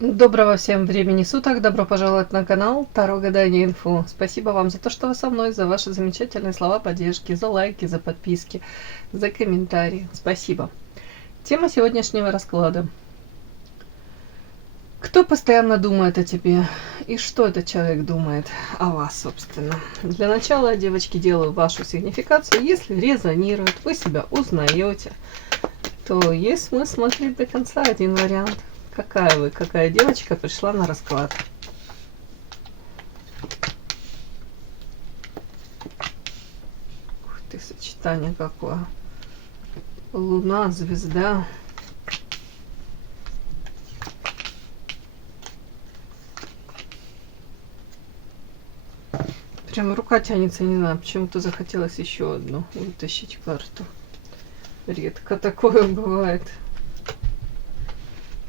Доброго всем времени суток, добро пожаловать на канал Таро Гадание Инфо. Спасибо вам за то, что вы со мной, за ваши замечательные слова поддержки, за лайки, за подписки, за комментарии. Спасибо. Тема сегодняшнего расклада. Кто постоянно думает о тебе и что этот человек думает о вас, собственно? Для начала, девочки, делаю вашу сигнификацию. Если резонирует, вы себя узнаете, то есть смысл смотреть до конца один вариант. Какая девочка пришла на расклад. Ух ты, сочетание какое. Луна, звезда. Прям рука тянется, не знаю, почему-то захотелось еще одну вытащить карту. Редко такое бывает.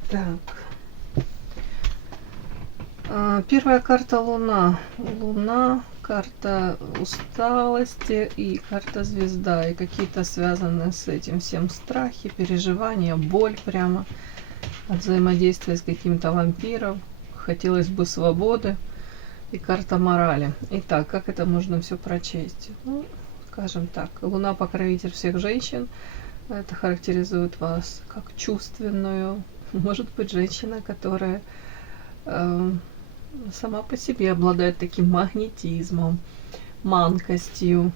Так. Первая карта Луна. Луна, карта усталости и карта звезда. И какие-то связанные с этим всем страхи, переживания, боль прямо от взаимодействия с каким-то вампиром. Хотелось бы свободы. И карта морали. Итак, как это можно все прочесть? Ну, скажем так, Луна покровитель всех женщин. Это характеризует вас как чувственную. Может быть, женщина, которая сама по себе обладает таким магнетизмом, манкостью.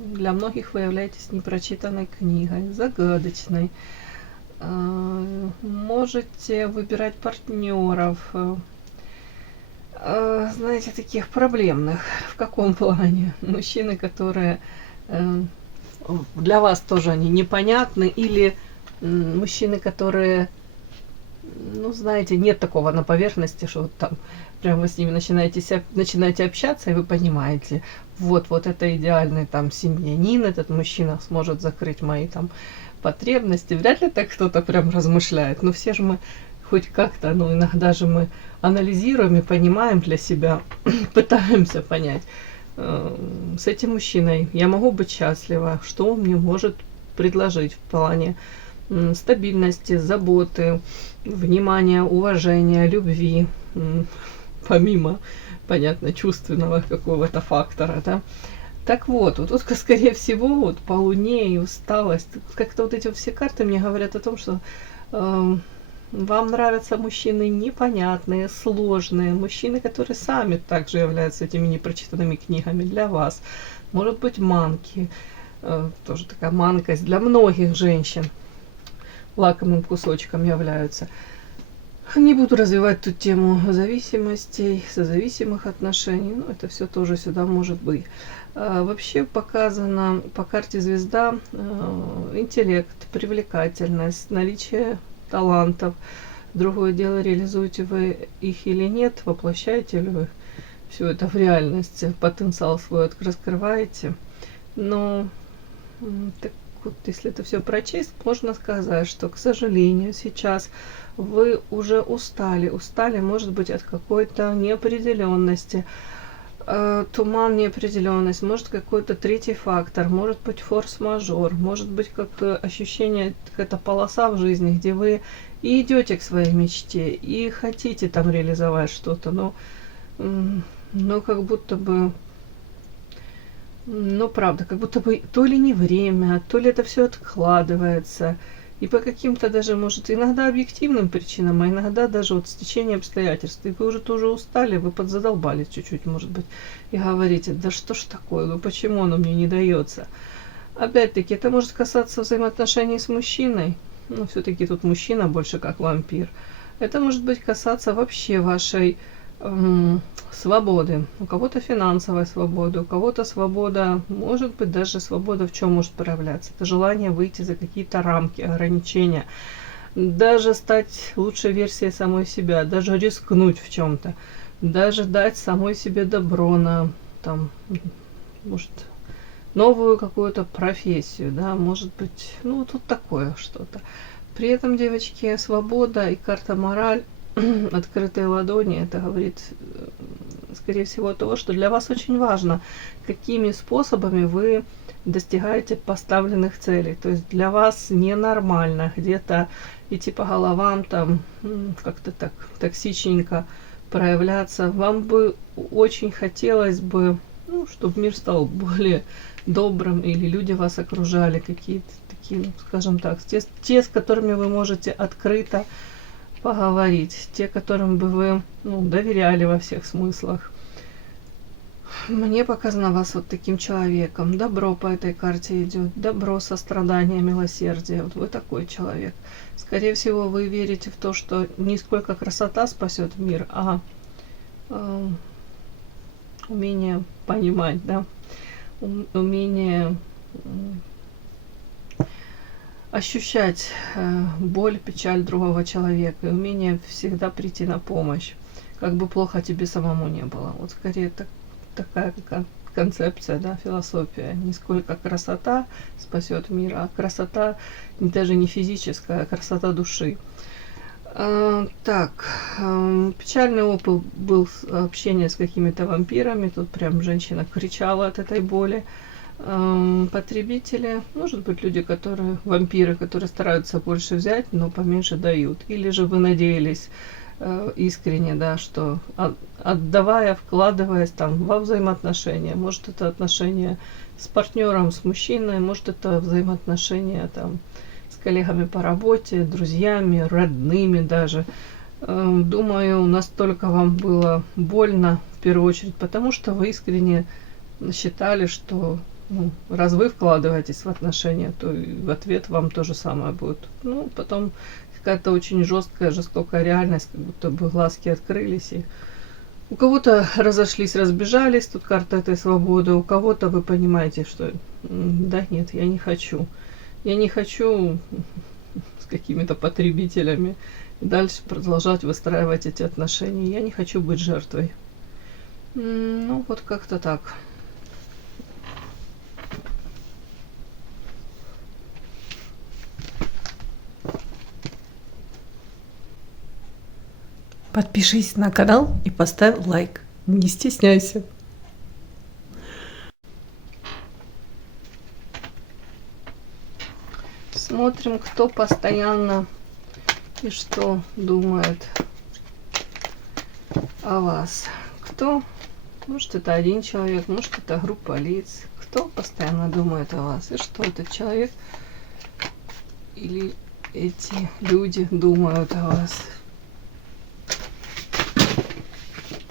Для многих вы являетесь непрочитанной книгой, загадочной. Можете выбирать партнеров, знаете, таких проблемных. В каком плане? Мужчины, которые для вас тоже они непонятны, или мужчины, которые, ну, знаете, нет такого на поверхности, что вот там прям вы с ними начинаете общаться, и вы понимаете, вот это идеальный там семьянин, этот мужчина сможет закрыть мои там потребности. Вряд ли так кто-то прям размышляет, но все же мы хоть как-то, ну, иногда же мы анализируем и понимаем для себя, пытаемся понять, с этим мужчиной я могу быть счастлива, что он мне может предложить в плане стабильности, заботы, внимания, уважения, любви, помимо, понятно, чувственного какого-то фактора, да. Так вот тут, скорее всего, вот по Луне и усталость, как-то вот эти все карты мне говорят о том, что вам нравятся мужчины непонятные, сложные, мужчины, которые сами также являются этими непрочитанными книгами для вас. Может быть, манки, тоже такая манкость для многих женщин лакомым кусочком являются. Не буду развивать тут тему зависимостей, созависимых отношений, но это все тоже сюда может быть. Вообще показано по карте звезда интеллект, привлекательность, наличие талантов. Другое дело, реализуете вы их или нет, воплощаете ли вы все это в реальность, потенциал свой раскрываете. Но так вот, если это все прочесть, можно сказать, что, к сожалению, сейчас вы уже устали, может быть, от какой-то неопределенности, туман, неопределенность, может какой-то третий фактор, может быть форс-мажор, может быть как ощущение, какая-то полоса в жизни, где вы и идете к своей мечте, и хотите там реализовать что-то, но как будто бы, ну правда, как будто бы то ли не время, то ли это все откладывается. И по каким-то даже, может, иногда объективным причинам, а иногда даже вот стечение обстоятельств. И вы уже тоже устали, вы подзадолбались чуть-чуть, может быть, и говорите, да что ж такое, ну почему оно мне не дается? Опять-таки, это может касаться взаимоотношений с мужчиной, ну все-таки тут мужчина больше как вампир. Это может быть касаться вообще вашей свободы. У кого-то финансовая свобода, у кого-то свобода, может быть, даже свобода в чем может проявляться. Это желание выйти за какие-то рамки, ограничения, даже стать лучшей версией самой себя, даже рискнуть в чем-то, даже дать самой себе добро на, там, может, новую какую-то профессию, да, может быть, ну, тут такое что-то. При этом, девочки, свобода и карта мораль, открытые ладони, это говорит, скорее всего, того, что для вас очень важно, какими способами вы достигаете поставленных целей. То есть для вас ненормально где-то идти по головам, там как-то так токсичненько проявляться. Вам бы очень хотелось бы, ну, чтобы мир стал более добрым, или люди вас окружали, какие-то такие, ну, скажем так, те, с которыми вы можете открыто поговорить, те, которым бы вы, ну, доверяли во всех смыслах. Мне показано вас вот таким человеком. Добро по этой карте идет. Добро, сострадание, милосердие. Вот вы такой человек. Скорее всего, вы верите в то, что не сколько красота спасет мир, а умение понимать, да, умение ощущать боль, печаль другого человека, и умение всегда прийти на помощь, как бы плохо тебе самому не было. Вот скорее такая концепция, да, философия. Не сколько красота спасет мир, а красота даже не физическая, а красота души. Так, печальный опыт был общение с какими-то вампирами. Тут прям женщина кричала от этой боли. Потребители, может быть, люди, которые вампиры, которые стараются больше взять, но поменьше дают. Или же вы надеялись искренне, да, что отдавая, вкладываясь там во взаимоотношения, может это отношения с партнером, с мужчиной, может это взаимоотношения там с коллегами по работе, друзьями, родными даже. Думаю, настолько вам было больно в первую очередь, потому что вы искренне считали, что, ну, раз вы вкладываетесь в отношения, то и в ответ вам то же самое будет. Ну, потом какая-то очень жестокая реальность, как будто бы глазки открылись, и у кого-то разошлись, разбежались, тут карта этой свободы, у кого-то вы понимаете, что да нет, я не хочу с какими-то потребителями дальше продолжать выстраивать эти отношения, я не хочу быть жертвой. Ну, вот как-то так. Подпишись на канал и поставь лайк. Не стесняйся. Смотрим, кто постоянно и что думает о вас. Кто? Может, это один человек, может, это группа лиц. Кто постоянно думает о вас? И что этот человек или эти люди думают о вас?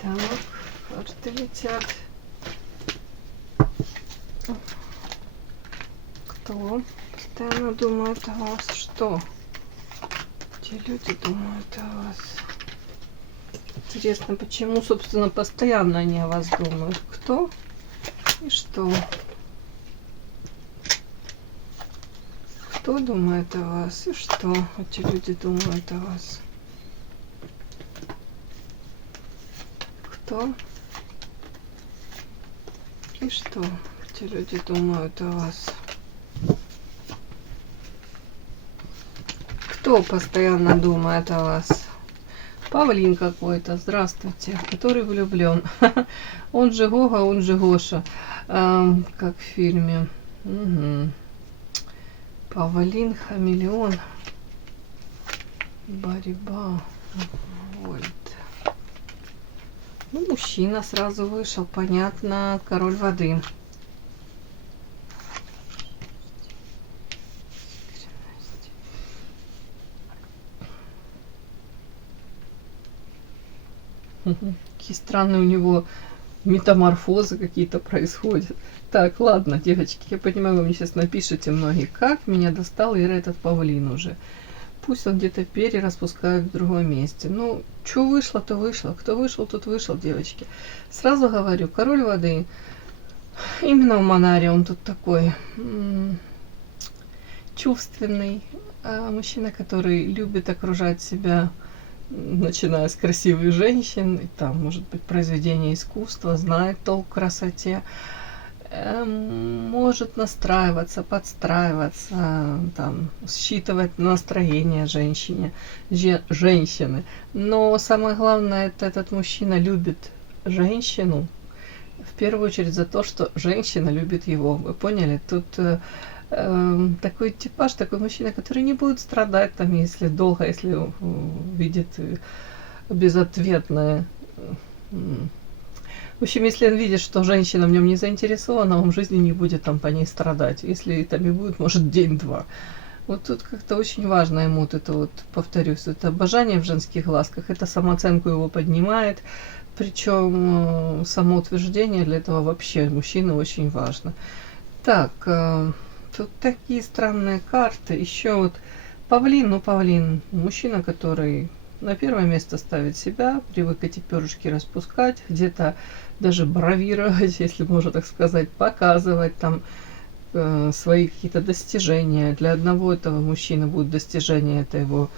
Так, карты летят. Кто постоянно думает о вас? Что? Те люди думают о вас. Интересно, почему, собственно, постоянно они о вас думают? Кто и что? Кто думает о вас и что эти люди думают о вас? Кто и что эти люди думают о вас? Кто постоянно думает о вас? Павлин какой-то, здравствуйте, который влюблен. Он же Гога, он же Гоша, как в фильме. Угу. Павлин, хамелеон, борьба, вольт. Ну, мужчина сразу вышел, понятно, король воды. Какие странные у него метаморфозы какие-то происходят. Так, ладно, девочки, я понимаю, вы мне сейчас напишите многие, как меня достал этот павлин уже. Пусть он где-то перья распускает в другом месте. Ну, что вышло, то вышло. Кто вышел, тот вышел, девочки. Сразу говорю, король воды. Именно в Манаре он тут такой чувственный. Мужчина, который любит окружать себя, начиная с красивых женщин, и там, может быть, произведение искусства, знает толк в красоте, может настраиваться, подстраиваться, там, считывать настроение женщины. Но самое главное, это этот мужчина любит женщину в первую очередь за то, что женщина любит его. Вы поняли? Тут такой типаж, такой мужчина, который не будет страдать там, если долго, если видит безответное. В общем, если он видит, что женщина в нем не заинтересована, он в жизни не будет там по ней страдать. Если там и будет, может, день-два. Вот тут как-то очень важно ему вот это вот, повторюсь, это обожание в женских глазках, это самооценку его поднимает. Причем самоутверждение для этого вообще мужчины очень важно. Так, тут такие странные карты. Еще вот павлин, ну павлин, мужчина, который на первое место ставит себя, привык эти перышки распускать, где-то даже бравировать, если можно так сказать, показывать там свои какие-то достижения. Для одного этого мужчины будут достижения, это его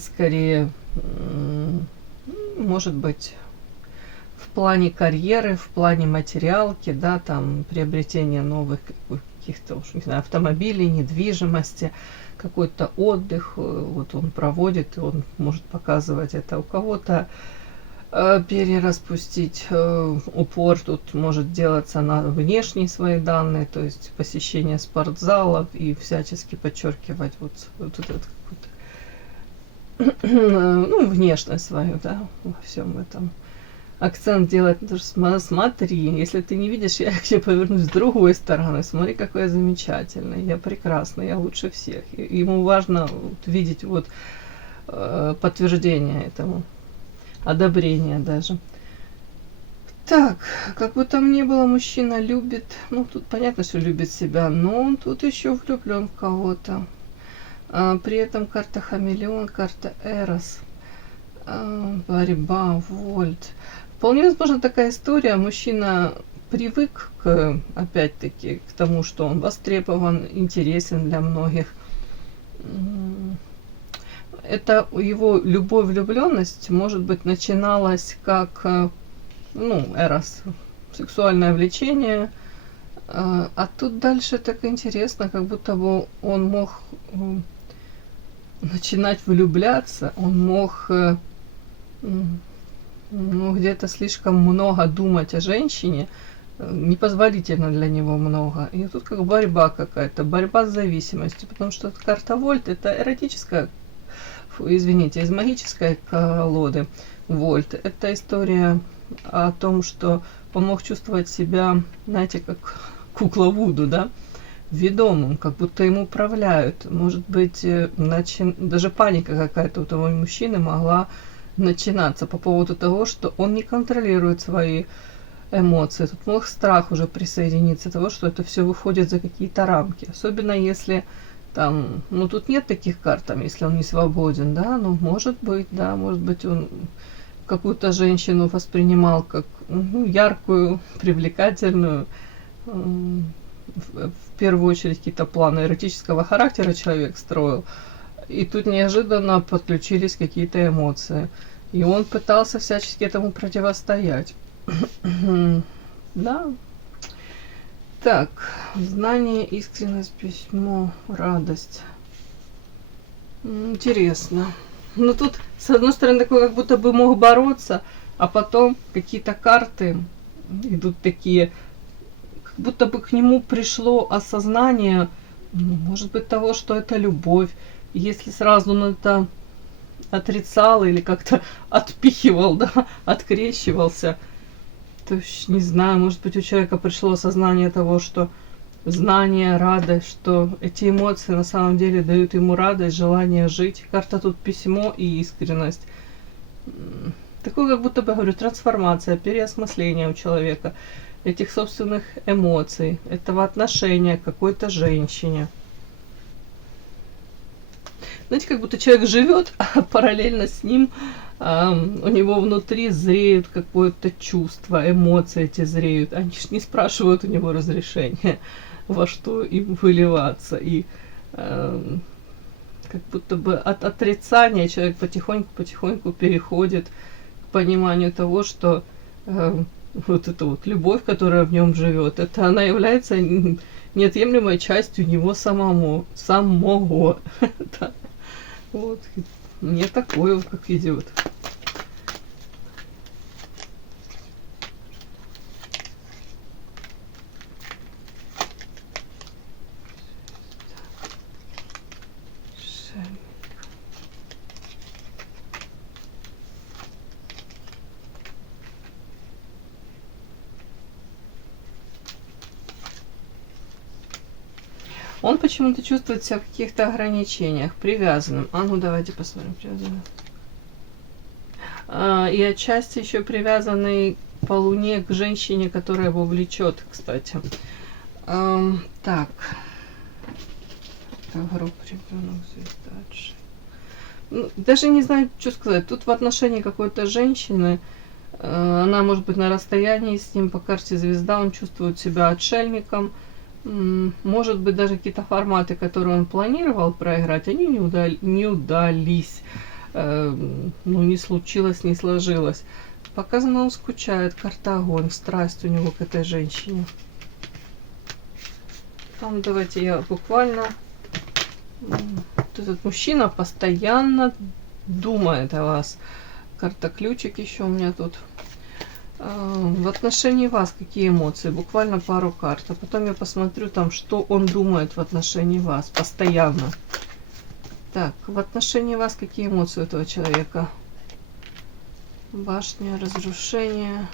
скорее, может быть, в плане карьеры, в плане материалки, да, там приобретение новых каких-то, уж не знаю, автомобилей, недвижимости, какой-то отдых, вот он проводит, и он может показывать это. У кого-то перераспустить упор тут может делаться на внешние свои данные, то есть посещение спортзалов и всячески подчеркивать вот этот какой-то ну, внешность свою, да, во всем этом. Акцент делать, смотри, если ты не видишь, я к тебе повернусь с другой стороны, смотри, какой я замечательный, я прекрасный, я лучше всех. И ему важно вот видеть вот подтверждение этому, одобрение даже. Так, как бы там ни было, мужчина любит, ну тут понятно, что любит себя, но он тут еще влюблен в кого-то. При этом карта хамелеон, карта Эрос, борьба, вольт. Вполне возможно такая история. Мужчина привык, опять-таки, к тому, что он востребован, интересен для многих. Это его любовь, влюбленность, может быть, начиналась как, ну, эрос, сексуальное влечение. А тут дальше так интересно, как будто бы он мог начинать влюбляться, он мог ну, где-то слишком много думать о женщине, непозволительно для него много. И тут как борьба какая-то, борьба с зависимостью, потому что карта вольт это эротическая, извините, из магической колоды вольт. Это история о том, что он мог чувствовать себя, знаете, как кукла Вуду, да, ведомым, как будто им управляют. Может быть, даже паника какая-то у того мужчины могла начинаться по поводу того, что он не контролирует свои эмоции. Тут мог страх уже присоединиться того, что это все выходит за какие-то рамки. Особенно если там, ну тут нет таких карт, там, если он не свободен, да, ну может быть, да, может быть он какую-то женщину воспринимал как ну, яркую, привлекательную, в первую очередь какие-то планы эротического характера человек строил. И тут неожиданно подключились какие-то эмоции. И он пытался всячески этому противостоять. Да. Так, знание, искренность, письмо, радость. Интересно. Ну тут, с одной стороны, такой как будто бы мог бороться, а потом какие-то карты идут такие, как будто бы к нему пришло осознание, ну, может быть, того, что это любовь. Если сразу он это отрицал или как-то отпихивал, да, открещивался, то не знаю, может быть, у человека пришло осознание того, что знание, радость, что эти эмоции на самом деле дают ему радость, желание жить. Карта тут письмо и искренность. Такое, как будто бы, говорю, трансформация, переосмысление у человека этих собственных эмоций, этого отношения к какой-то женщине. Знаете, как будто человек живет, а параллельно с ним у него внутри зреют какое-то чувство, эмоции эти зреют. Они же не спрашивают у него разрешения, во что им выливаться. И как будто бы от отрицания человек потихоньку переходит к пониманию того, что вот эта вот любовь, которая в нем живет, это она является неотъемлемой частью него самого. Вот. Мне такое вот как идет. Он почему-то чувствует себя в каких-то ограничениях, привязанным. А ну давайте посмотрим, привязанным. И отчасти еще привязанный по Луне к женщине, которая его влечет, кстати. Так. Гроб, ребенок, звезда, отшельник. Ну, даже не знаю, что сказать. Тут в отношении какой-то женщины, она может быть на расстоянии с ним по карте звезда, он чувствует себя отшельником. Может быть, даже какие-то форматы, которые он планировал проиграть, они не удались. Ну, не случилось, не сложилось. Показано, он скучает, карта огонь, страсть у него к этой женщине. Там давайте я буквально... Этот мужчина постоянно думает о вас. Карта ключик еще у меня тут. В отношении вас какие эмоции? Буквально пару карт. А потом я посмотрю там, что он думает в отношении вас. Постоянно. Так, в отношении вас какие эмоции у этого человека? Башня, разрушение.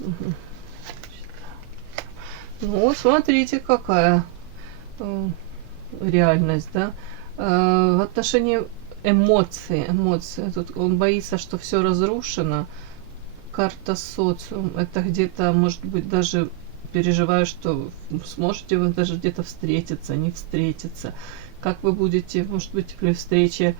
Угу. Ну, смотрите, какая реальность, да? В отношении эмоций. Тут он боится, что все разрушено. Карта социум. Это где-то, может быть, даже переживаю, что сможете вы даже где-то встретиться, не встретиться. Как вы будете, может быть, при встрече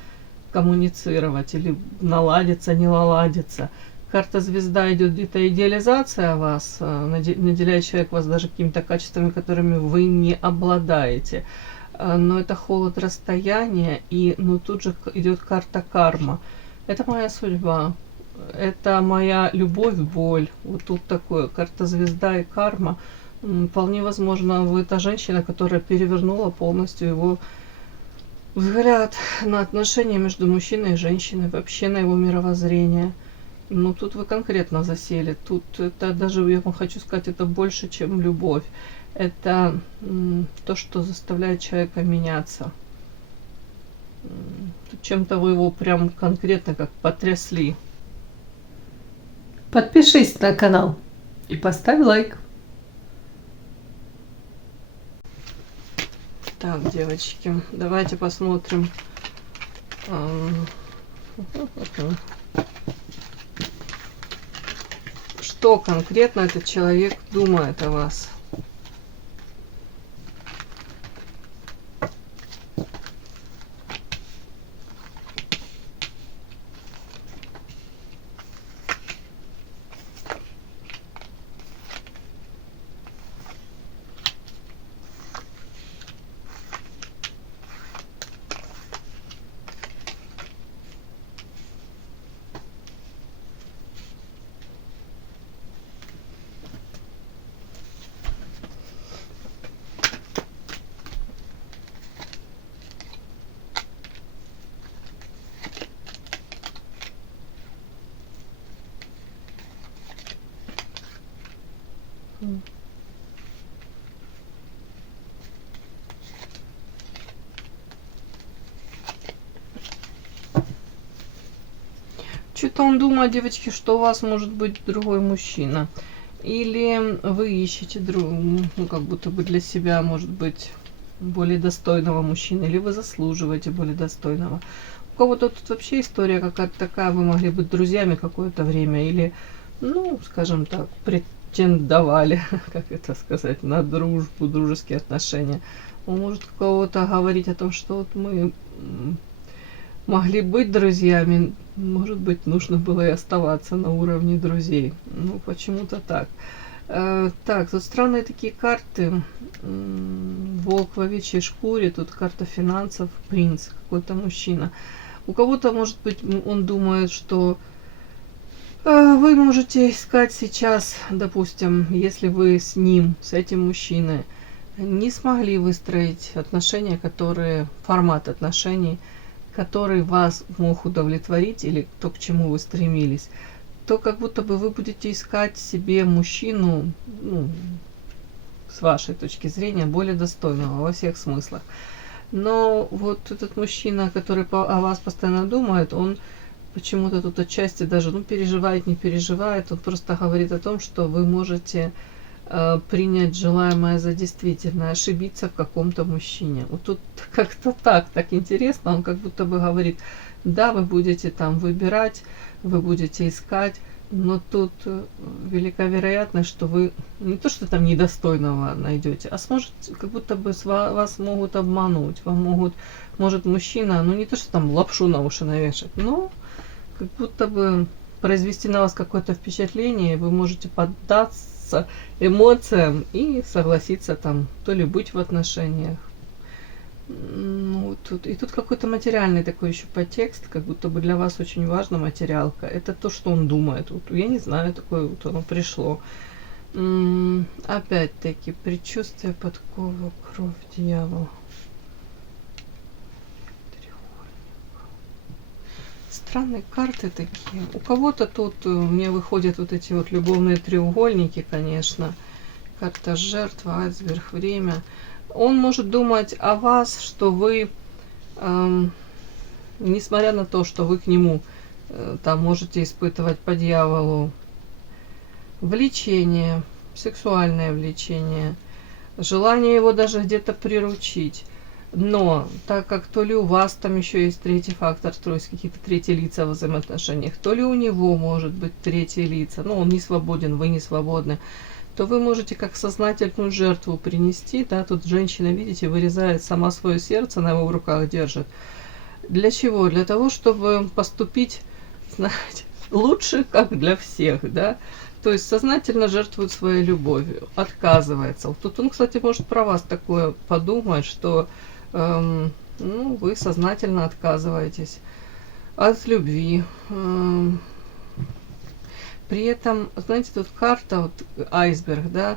коммуницировать или наладиться, не наладиться. Карта звезда идет где-то идеализация вас, наделяет человек вас даже какими-то качествами, которыми вы не обладаете. Но это холод расстояния, и тут же идет карта карма. Это моя судьба, это моя любовь, боль. Вот тут такое, карта звезда и карма. Вполне возможно, вы та женщина, которая перевернула полностью его взгляд на отношения между мужчиной и женщиной, вообще на его мировоззрение. Ну, тут вы конкретно засели. Тут это даже, я вам хочу сказать, это больше, чем любовь. Это то, что заставляет человека меняться. Тут чем-то вы его прям конкретно как потрясли. Подпишись на канал и поставь лайк. Так, девочки, давайте посмотрим. Что конкретно этот человек думает о вас? Что-то он думает, девочки, что у вас может быть другой мужчина. Или вы ищете как будто бы для себя, может быть, более достойного мужчины. Или вы заслуживаете более достойного. У кого-то тут вообще история какая-то такая, вы могли быть друзьями какое-то время. Или, ну, скажем так, претендовали, как это сказать, на дружбу, дружеские отношения. Он может кого-то говорить о том, что вот мы могли быть друзьями, может быть, нужно было и оставаться на уровне друзей. Ну, почему-то так. Так, тут странные такие карты. Волк в овечьей шкуре, тут карта финансов, принц, какой-то мужчина. У кого-то, может быть, он думает, что вы можете искать сейчас, допустим, если вы с ним, с этим мужчиной, не смогли выстроить отношения, формат отношений, который вас мог удовлетворить или то, к чему вы стремились, то как будто бы вы будете искать себе мужчину, ну, с вашей точки зрения, более достойного во всех смыслах. Но вот этот мужчина, который о вас постоянно думает, он почему-то тут отчасти даже, переживает, не переживает, он просто говорит о том, что вы можете принять желаемое за действительное, ошибиться в каком-то мужчине. Вот тут как-то так интересно, он как будто бы говорит, да, вы будете там выбирать, вы будете искать, но тут велика вероятность, что вы не то, что там недостойного найдете, а сможете, как будто бы вас могут обмануть, может мужчина, ну не то, что там лапшу на уши навешать, но как будто бы произвести на вас какое-то впечатление, вы можете поддаться эмоциям и согласиться там то ли быть в отношениях. Ну, тут какой-то материальный такой еще подтекст, как будто бы для вас очень важна материалка. Это то, что он думает. Вот, я не знаю, такое вот оно пришло. Опять-таки, предчувствие, подкова, кровь, дьявол. Странные карты такие. У кого-то тут мне выходят вот эти вот любовные треугольники, конечно. Карта жертва, айсберг, время. Он может думать о вас, что вы, несмотря на то, что вы к нему там можете испытывать по дьяволу влечение, сексуальное влечение, желание его даже где-то приручить. Но так как то ли у вас там еще есть третий фактор, то есть какие-то третьи лица в взаимоотношениях, то ли у него может быть третьи лица, но он не свободен, вы не свободны, то вы можете как сознательную жертву принести, да, тут женщина, видите, вырезает сама свое сердце, она его в руках держит. Для чего? Для того, чтобы поступить, знаете, лучше, как для всех, да, то есть сознательно жертвует своей любовью, отказывается. Вот тут он, кстати, может про вас такое подумать, что ну, вы сознательно отказываетесь от любви. При этом, знаете, тут карта, вот айсберг, да,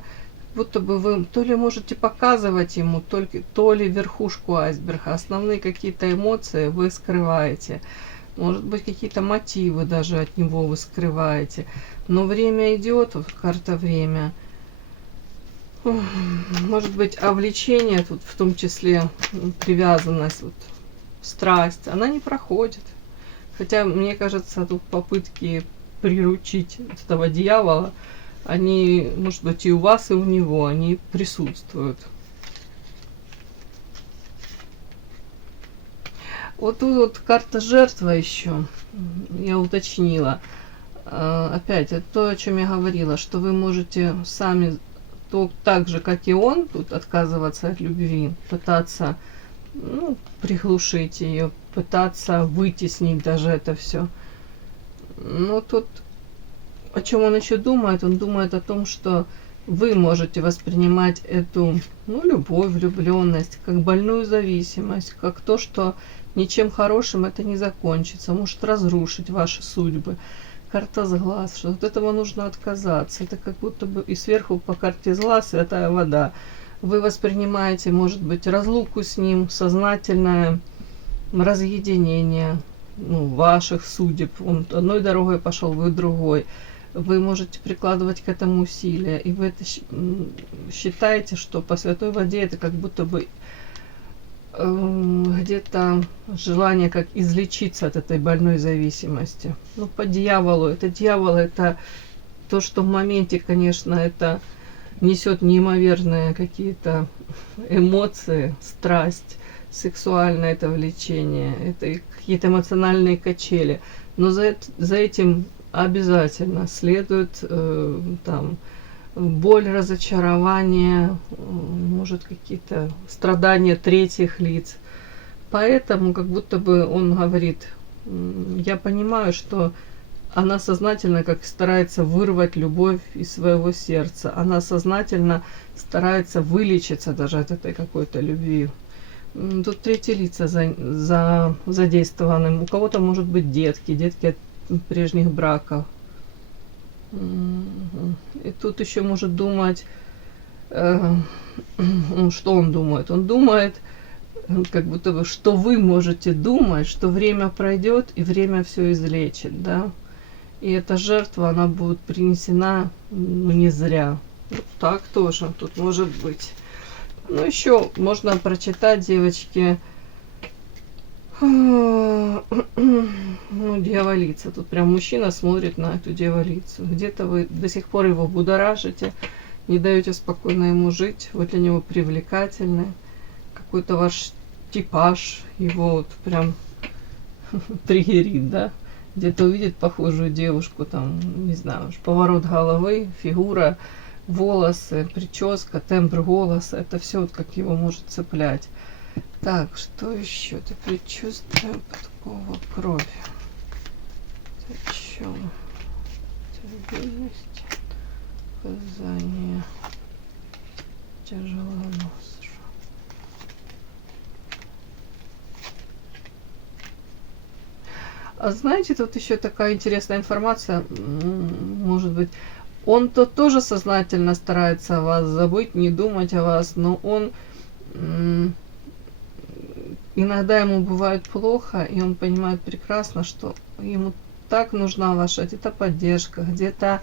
будто бы вы то ли можете показывать ему, то ли верхушку айсберга, основные какие-то эмоции вы скрываете. Может быть, какие-то мотивы даже от него вы скрываете. Но время идет, вот карта время. Может быть, влечение тут в том числе, привязанность, вот, страсть, она не проходит. Хотя, мне кажется, тут попытки приручить этого дьявола, они, может быть, и у вас, и у него, они присутствуют. Вот тут вот карта жертва еще, я уточнила. Опять, это то, о чем я говорила, что вы можете сами, так же, как и он, тут отказываться от любви, пытаться, ну, приглушить ее, пытаться вытеснить даже это все. Но тут о чем он еще думает? Он думает о том, что вы можете воспринимать эту, ну, любовь, влюбленность, как больную зависимость, как то, что ничем хорошим это не закончится, может разрушить ваши судьбы. Карта глаз, что от этого нужно отказаться. Это как будто бы и сверху по карте зла святая вода. Вы воспринимаете, может быть, разлуку с ним, сознательное разъединение, ну, ваших судеб. Он одной дорогой пошел, вы другой. Вы можете прикладывать к этому усилия. И вы это считаете, что по святой воде это как будто бы где-то желание как излечиться от этой больной зависимости. Ну, по дьяволу. Это дьявол, это то, что в моменте, конечно, это несет неимоверные какие-то эмоции, страсть, сексуальное это влечение, это какие-то эмоциональные качели. Но за этим обязательно следует там боль, разочарование, может, какие-то страдания третьих лиц. Поэтому как будто бы он говорит, я понимаю, что она сознательно как старается вырвать любовь из своего сердца. Она сознательно старается вылечиться даже от этой какой-то любви. Тут третьи лица задействованы. У кого-то может быть детки от прежних браков. И тут еще может думать, что он думает? Он думает, как будто бы, что вы можете думать, что время пройдет и время все излечит, да? И эта жертва, она будет принесена, ну, не зря. Вот так тоже тут может быть. Ну, еще можно прочитать, девочки, ну, дьяволица. Тут прям мужчина смотрит на эту дьяволицу. Где-то вы до сих пор его будоражите, не даете спокойно ему жить, вы для него привлекательны, какой-то ваш типаж его вот прям триггерит, да, где-то увидит похожую девушку, там, не знаю, уж поворот головы, фигура, волосы, прическа, тембр голоса, это все вот как его может цеплять. Так, что еще? Ты предчувствие подкова крови. Зачем? Стабильность, указание, тяжелонос. А знаете, тут еще такая интересная информация, может быть, он-то тоже сознательно старается о вас забыть, не думать о вас, но он иногда ему бывает плохо, и он понимает прекрасно, что ему так нужна ваша где-то поддержка, где-то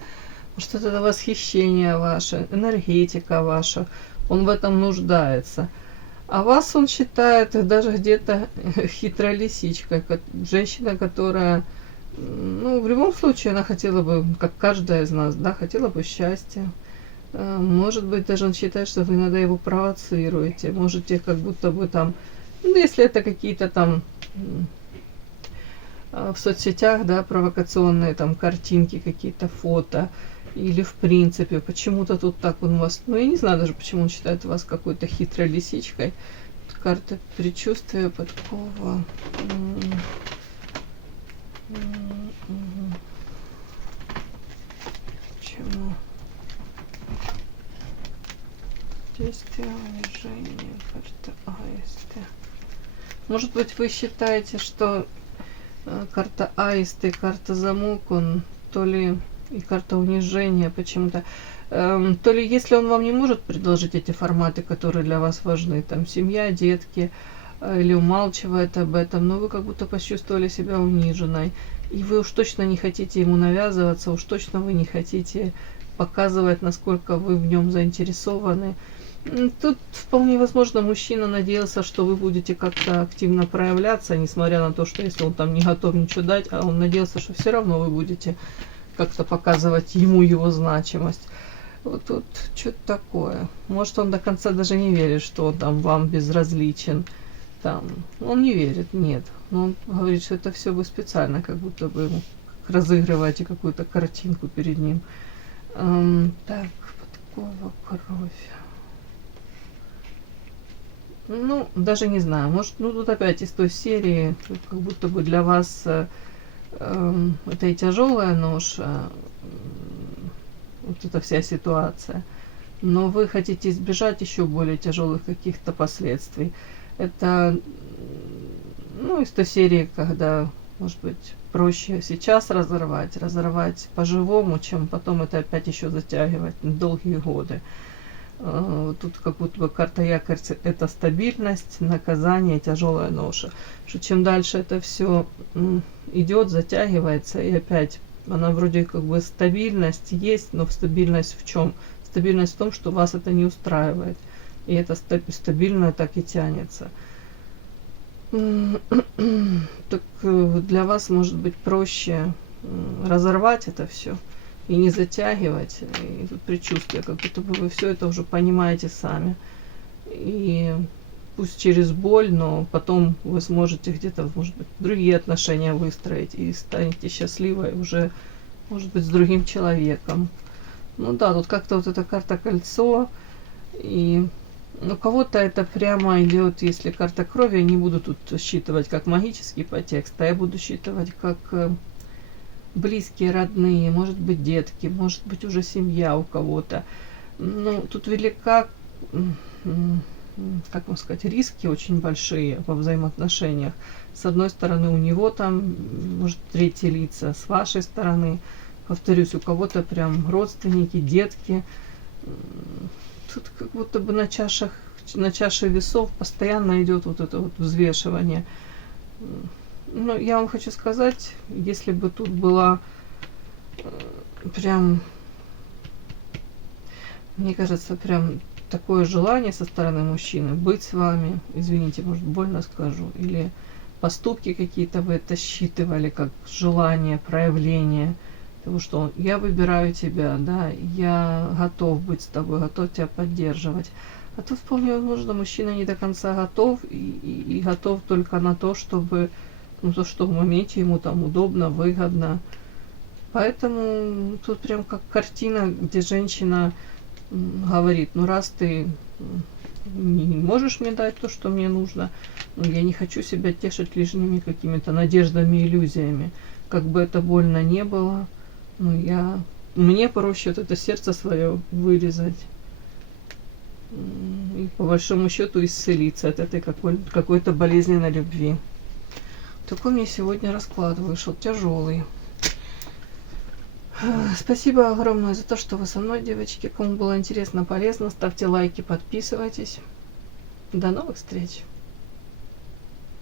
что-то восхищение ваше, энергетика ваша, он в этом нуждается. А вас он считает даже где-то хитрой лисичкой, женщина, которая, ну, в любом случае, она хотела бы, как каждая из нас, да, хотела бы счастья. Может быть, даже он считает, что вы иногда его провоцируете, можете как будто бы там, ну, если это какие-то там в соцсетях, да, провокационные там картинки, какие-то фото, или в принципе, почему-то тут так он вас, ну я не знаю даже, почему он считает вас какой-то хитрой лисичкой. Тут карта предчувствия, подкова. Почему? Действие, унижение, карта аисты. Может быть, вы считаете, что карта аисты, карта замок, он то ли и карта унижения почему-то. То ли если он вам не может предложить эти форматы, которые для вас важны, там семья, детки, или умалчивает об этом, но вы как будто почувствовали себя униженной, и вы уж точно не хотите ему навязываться, уж точно вы не хотите показывать, насколько вы в нем заинтересованы. Тут вполне возможно мужчина надеялся, что вы будете как-то активно проявляться, несмотря на то, что если он там не готов ничего дать, а он надеялся, что все равно вы будете как-то показывать ему его значимость. Вот тут что-то такое. Может, он до конца даже не верит, что он там вам безразличен. Там, он не верит, нет. Но он говорит, что это все вы специально, как будто бы разыгрываете какую-то картинку перед ним. Так, подкова кровь. Ну, даже не знаю. Может, ну тут опять из той серии, как будто бы для вас это и тяжелая ноша, вот эта вся ситуация, но вы хотите избежать еще более тяжелых каких-то последствий. Это, ну, из той серии, когда, может быть, проще сейчас разорвать по-живому, чем потом это опять еще затягивать на долгие годы. Тут как будто бы карта якорь — это стабильность, наказание, тяжелая ноша. Что чем дальше это все идет, затягивается, и опять она вроде как бы стабильность есть, но стабильность в чем? Стабильность в том, что вас это не устраивает. И это стабильно так и тянется. Так для вас может быть проще разорвать это все и не затягивать. И тут предчувствие, как будто бы вы все это уже понимаете сами. И пусть через боль, но потом вы сможете где-то, может быть, другие отношения выстроить и станете счастливой уже, может быть, с другим человеком. Ну да, тут как-то вот эта карта кольцо, и у кого-то это прямо идет, если карта крови, я не буду тут считывать как магический подтекст, а я буду считывать как близкие, родные, может быть, детки, может быть, уже семья у кого-то. Ну, тут велика, как вам сказать, риски очень большие во взаимоотношениях. С одной стороны, у него там, может, третьи лица, с вашей стороны, повторюсь, у кого-то прям родственники, детки. Тут как будто бы на чаше весов постоянно идет вот это вот взвешивание. Ну, я вам хочу сказать, если бы тут была прям, мне кажется, прям такое желание со стороны мужчины быть с вами, извините, может, больно скажу, или поступки какие-то вы это считывали как желание, проявление, Потому что я выбираю тебя, да, я готов быть с тобой, готов тебя поддерживать. А тут вполне возможно, мужчина не до конца готов и готов только на то, чтобы, ну, то, что в моменте ему там удобно, выгодно. Поэтому тут прям как картина, где женщина говорит, ну раз ты не можешь мне дать то, что мне нужно, ну, я не хочу себя тешить лишними какими-то надеждами, иллюзиями. Как бы это больно не было, ну, мне проще вот это сердце свое вырезать. И по большому счету исцелиться от этой какой-то болезненной любви. Такой мне сегодня расклад вышел, тяжелый. Спасибо огромное за то, что вы со мной, девочки. Кому было интересно, полезно, ставьте лайки, подписывайтесь. До новых встреч!